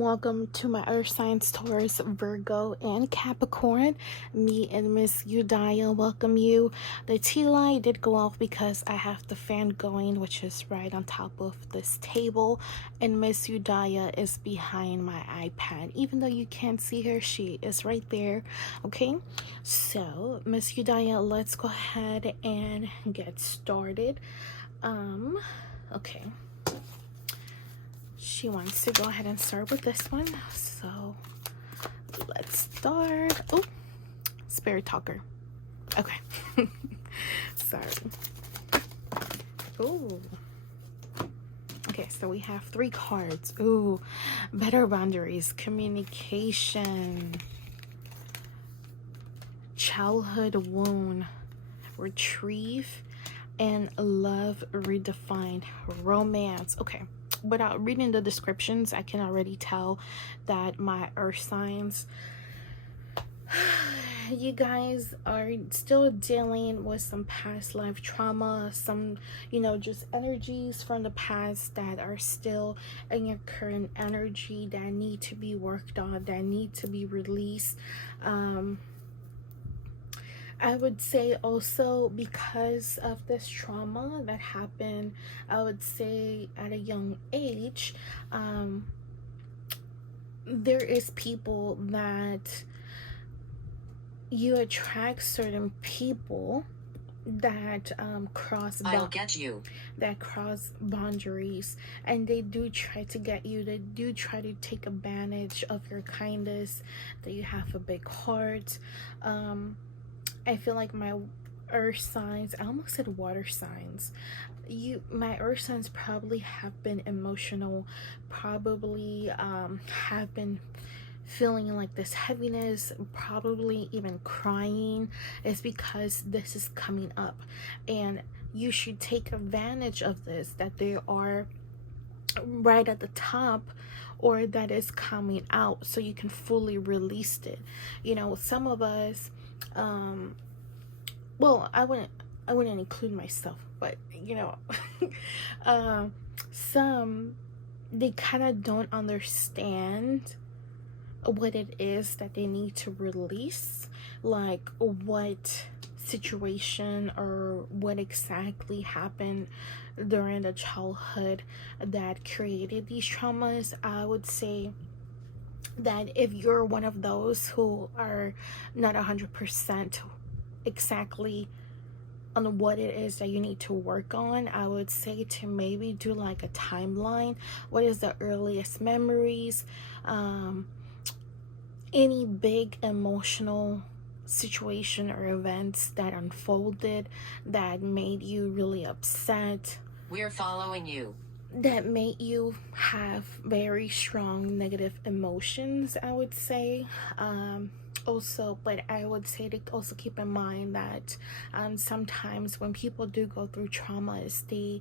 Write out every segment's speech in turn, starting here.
welcome to my Earth Signs, Taurus, Virgo, and Capricorn. Me and Miss Yudhaya welcome you. The tea light did go off because I have the fan going, which is right on top of this table, and Miss Yudhaya is behind my iPad. Even though you can't see her, she is right there. Okay, so Miss Yudhaya, let's go ahead and get started. Okay. She wants to go ahead and start with this one, so let's start. Oh, spirit talker. Okay. Sorry. Oh, okay, so we have 3 cards. Ooh, better boundaries, communication, childhood wound, retrieve, and love redefined, romance. Okay, without reading the descriptions, I can already tell that my earth signs, you guys are still dealing with some past life trauma, some, just energies from the past that are still in your current energy that need to be worked on, that need to be released. I would say also because of this trauma that happened, I would say at a young age, there is people that you attract certain people that cross boundaries, and they do try to get you, they do try to take advantage of your kindness, that you have a big heart. I feel like my earth signs, I almost said water signs, my earth signs probably have been emotional, probably have been feeling like this heaviness, probably even crying. Is because this is coming up, and you should take advantage of this, that they are right at the top, or that is coming out, so you can fully release it. Some of us, well, I wouldn't include myself, but some, they kind of don't understand what it is that they need to release, like what situation or what exactly happened during the childhood that created these traumas. I would say that if you're one of those who are not 100% exactly on what it is that you need to work on, I would say to maybe do like a timeline. What is the earliest memories, any big emotional situation or events that unfolded that made you really upset, we're following you, that made you have very strong negative emotions, I would say. Also, but I would say to also keep in mind that sometimes when people do go through traumas, they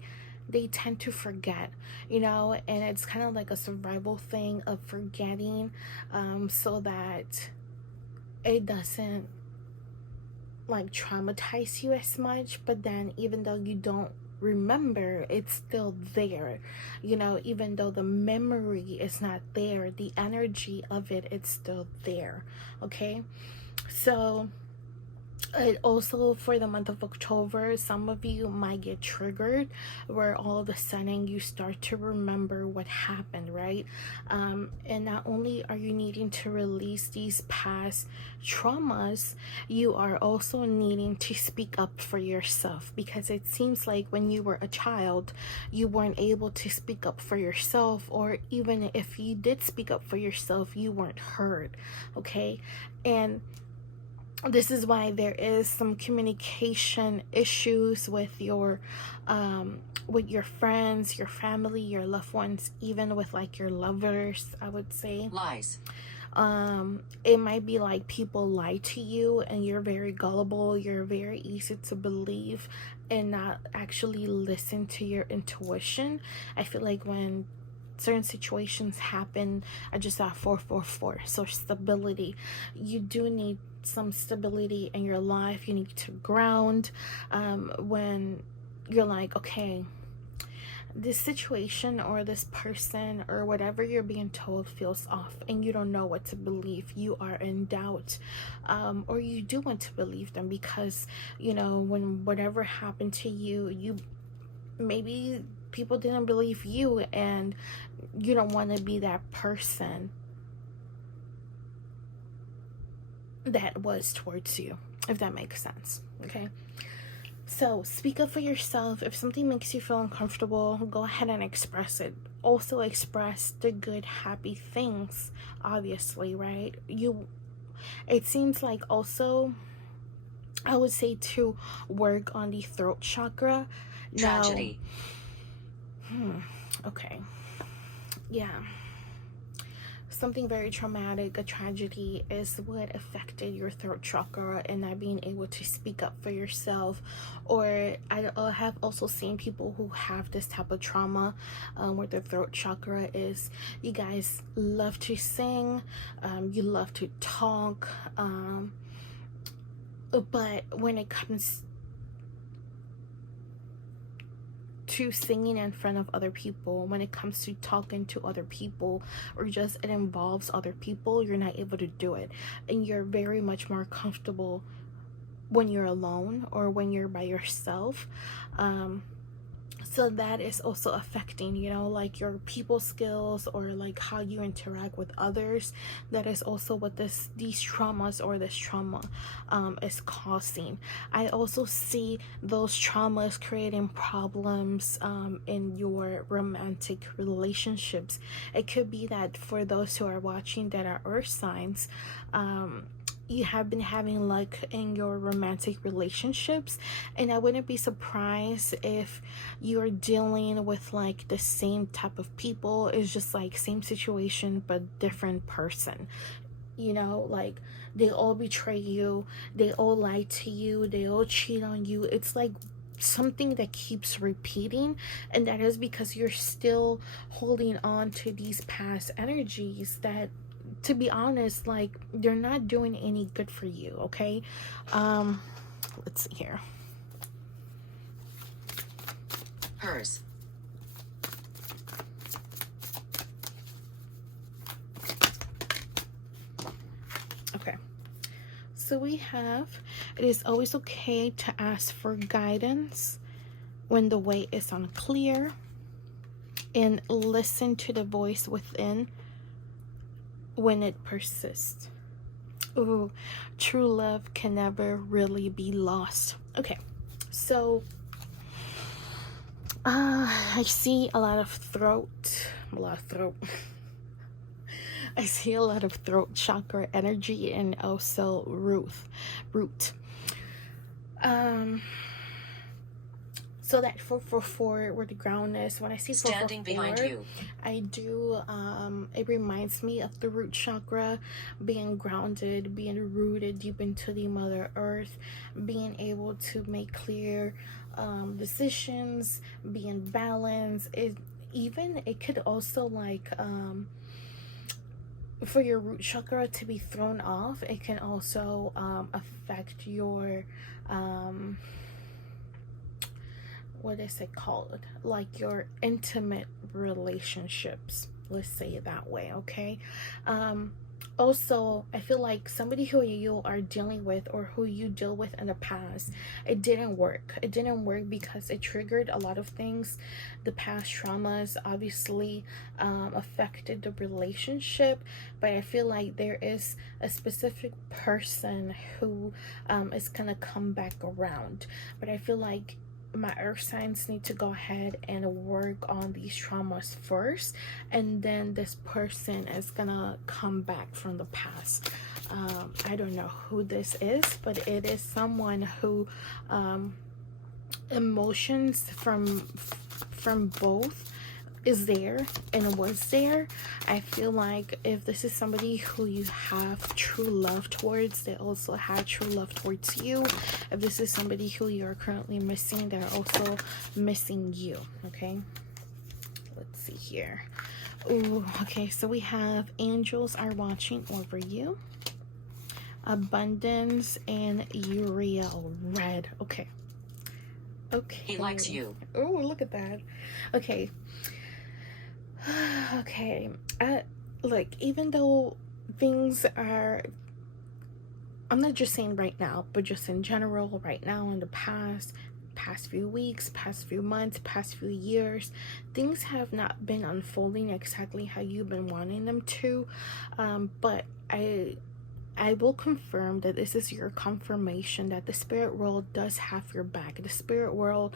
tend to forget, and it's kind of like a survival thing of forgetting, so that it doesn't like traumatize you as much. But then even though you don't remember, it's still there, even though the memory is not there, the energy of it, it's still there. Okay, so also for the month of October, some of you might get triggered where all of a sudden you start to remember what happened, right? And not only are you needing to release these past traumas, you are also needing to speak up for yourself, because it seems like when you were a child, you weren't able to speak up for yourself, or even if you did speak up for yourself, you weren't heard. Okay, and this is why there is some communication issues with your friends, your family, your loved ones, even with like your lovers, I would say. Lies. It might be like people lie to you and you're very gullible, you're very easy to believe and not actually listen to your intuition. I feel like when certain situations happen, I just got 444, so stability. You do need some stability in your life. You need to ground when you're like, okay, this situation or this person or whatever you're being told feels off, and you don't know what to believe. You are in doubt, or you do want to believe them because, you know, when whatever happened to you, maybe people didn't believe you, and you don't want to be that person that was towards you, if that makes sense. Okay, so speak up for yourself. If something makes you feel uncomfortable, go ahead and express it. Also express the good, happy things, obviously, right? It seems like also, I would say, to work on the throat chakra. Tragedy. Okay, yeah, something very traumatic, a tragedy, is what affected your throat chakra, and not being able to speak up for yourself. Or I have also seen people who have this type of trauma, where their throat chakra is, you guys love to sing, you love to talk, but when it comes to singing in front of other people, when it comes to talking to other people, or just it involves other people, you're not able to do it, and you're very much more comfortable when you're alone or when you're by yourself. So that is also affecting, you know, like your people skills, or like how you interact with others. That is also what these traumas, or this trauma, is causing. I also see those traumas creating problems in your romantic relationships. It could be that for those who are watching that are earth signs, you have been having luck in your romantic relationships, and I wouldn't be surprised if you're dealing with like the same type of people. It's just like same situation but different person, you know, like they all betray you, they all lie to you, they all cheat on you. It's like something that keeps repeating, and that is because you're still holding on to these past energies that, to be honest, like they're not doing any good for you. Okay, let's see here. Hers. Okay, so we have, it is always okay to ask for guidance when the way is unclear, and listen to the voice within when it persists. Ooh, true love can never really be lost. Okay, so I see a lot of throat. I see a lot of throat chakra energy, and also root. So that 444, where the ground is, when I see standing behind you, I do, it reminds me of the root chakra, being grounded, being rooted deep into the Mother Earth, being able to make clear decisions, being balanced. It could also like, for your root chakra to be thrown off, it can also affect your what is it called, like your intimate relationships, let's say it that way. Okay, also I feel like somebody who you are dealing with, or who you deal with in the past, it didn't work because it triggered a lot of things. The past traumas obviously affected the relationship, but I feel like there is a specific person who is gonna come back around. But I feel like my earth signs need to go ahead and work on these traumas first, and then this person is gonna come back from the past. I don't know who this is, but it is someone who emotions from both is there and was there. I feel like if this is somebody who you have true love towards, they also have true love towards you. If this is somebody who you're currently missing, they're also missing you. Okay, let's see here. Ooh, okay, so we have angels are watching over you, abundance, and Uriel red. Okay, Okay. He likes you. Oh, look at that. Okay. Okay. Look, even though things are, I'm not just saying right now, but just in general, right now, in the past few weeks, past few months, past few years, things have not been unfolding exactly how you've been wanting them to. But I will confirm that this is your confirmation that the spirit world does have your back. The spirit world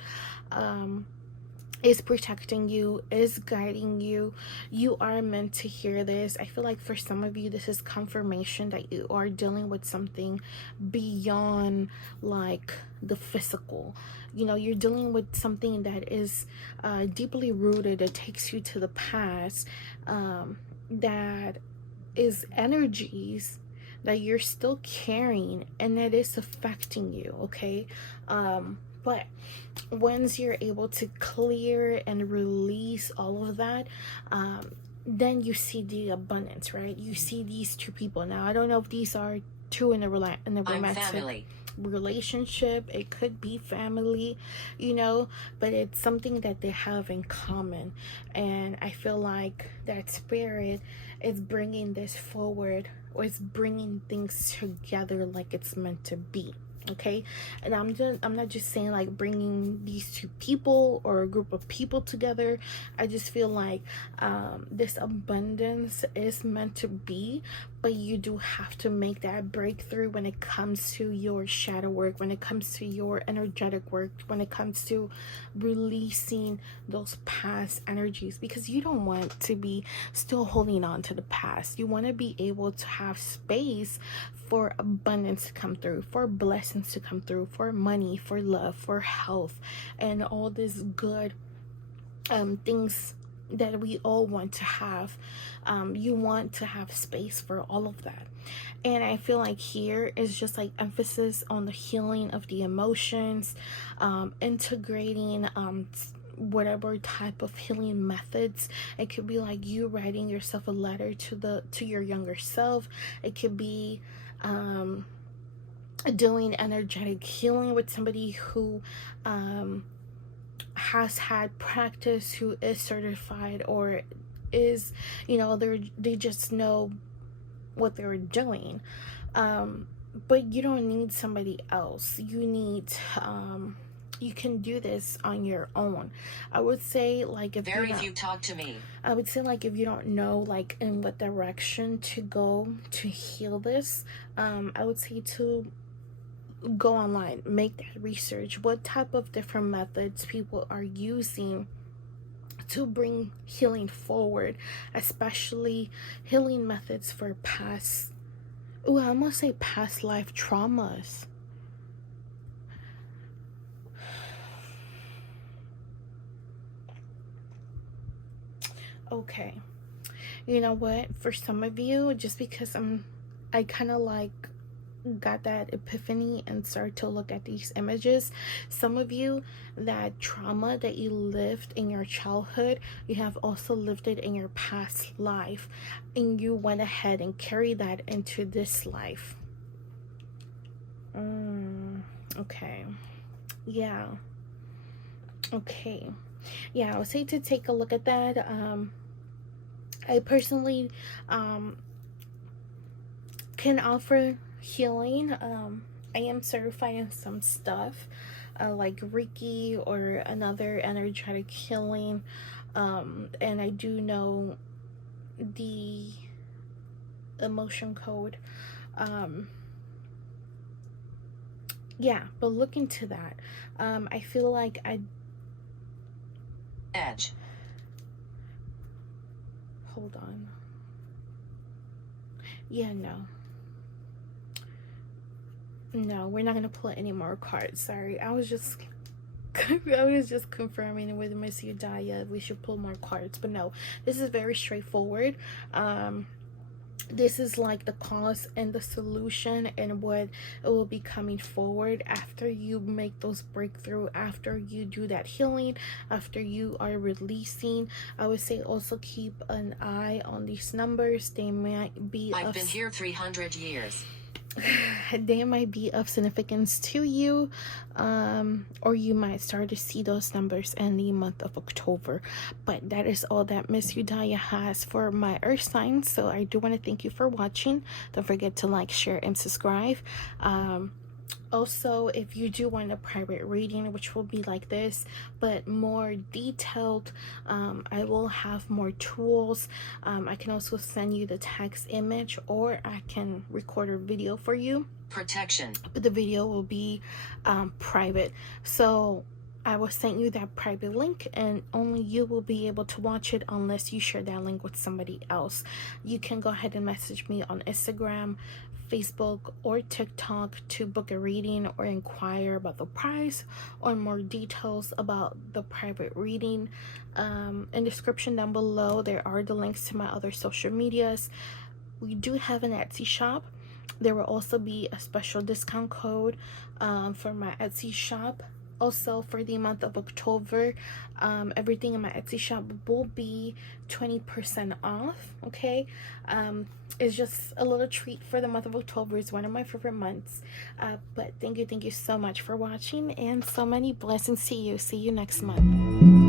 is protecting you, is guiding you. You are meant to hear this. I feel like for some of you, this is confirmation that you are dealing with something beyond like the physical. You know, you're dealing with something that is deeply rooted. It takes you to the past, that is energies that you're still carrying, and it is affecting you. Okay. But once you're able to clear and release all of that, then you see the abundance, right? You see these two people. Now, I don't know if these are two in a romantic relationship. It could be family, you know, but it's something that they have in common. And I feel like that spirit is bringing this forward, or it's bringing things together like it's meant to be. Okay. And I'm not just saying like bringing these two people or a group of people together. I just feel like this abundance is meant to be, but you do have to make that breakthrough when it comes to your shadow work, when it comes to your energetic work, when it comes to releasing those past energies, because you don't want to be still holding on to the past. You want to be able to have space for abundance to come through, for blessings to come through, for money, for love, for health, and all these good things that we all want to have. You want to have space for all of that. And I feel like here is just like emphasis on the healing of the emotions, integrating whatever type of healing methods. It could be like you writing yourself a letter to your younger self. It could be doing energetic healing with somebody who has had practice, who is certified, or is, you know, they just know what they're doing. But you don't need somebody else. You can do this on your own. I would say like if very few talk to me. I would say like if you don't know like in what direction to go to heal this, I would say to go online, make that research. What type of different methods people are using to bring healing forward, especially healing methods for past, I almost say past life traumas. Okay, you know what, for some of you, just because I kind of like got that epiphany and started to look at these images, some of you, that trauma that you lived in your childhood, you have also lived it in your past life, and you went ahead and carried that into this life. Okay. Yeah. Okay. Yeah, I would say to take a look at that. I personally can offer healing. I am certified in some stuff, like Reiki or another energetic healing, and I do know the emotion code. Yeah, but look into that. I feel like Edge. Hold on. Yeah, no, we're not gonna pull any more cards. Sorry, I was just confirming with Miss Yudhaya we should pull more cards, but no, this is very straightforward. This is like the cause and the solution, and what it will be coming forward after you make those breakthrough, after you do that healing, after you are releasing. I would say also keep an eye on these numbers. They might be I've been here 300 years. they might be of significance to you, or you might start to see those numbers in the month of October. But that is all that Miss Yudhaya has for my earth signs. So I do want to thank you for watching. Don't forget to like, share, and subscribe. Also, if you do want a private reading, which will be like this but more detailed, I will have more tools. I can also send you the text image, or I can record a video for you. Protection. But the video will be private. So I will send you that private link, and only you will be able to watch it unless you share that link with somebody else. You can go ahead and message me on Instagram, Facebook, or TikTok to book a reading or inquire about the price or more details about the private reading. In the description down below, there are the links to my other social medias. We do have an Etsy shop. There will also be a special discount code for my Etsy shop. Also, for the month of October, everything in my Etsy shop will be 20% off. Okay, it's just a little treat for the month of October. It's one of my favorite months. But thank you so much for watching, and so many blessings to you. See you next month.